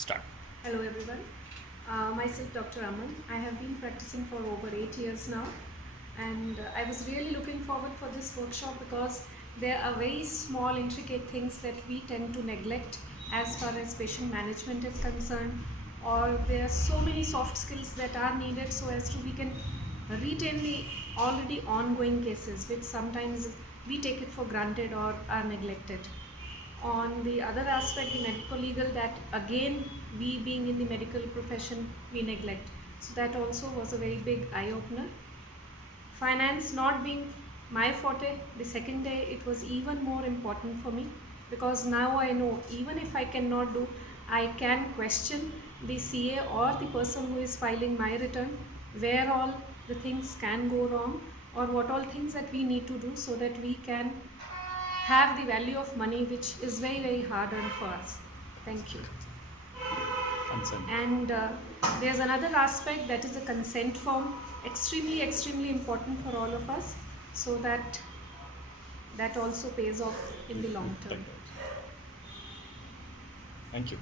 Start. Hello everyone, myself Dr. Aman. I have been practicing for over 8 years now, and I was really looking forward for this workshop because there are very small intricate things that we tend to neglect as far as patient management is concerned, or there are so many soft skills that are needed so as to we can retain the already ongoing cases which sometimes we take it for granted or are neglected. On the other aspect, the medical legal, that again we being in the medical profession we neglect, so that also was a very big eye opener. Finance not being my forte, the second day it was even more important for me, because now I know even if I cannot do, I can question the CA or the person who is filing my return where all the things can go wrong, or what all things that we need to do so that we can have the value of money, which is very hard earned for us. Thank you. Consent. And there's another aspect, that is the consent form, extremely important for all of us, so that also pays off in the long term. Thank you.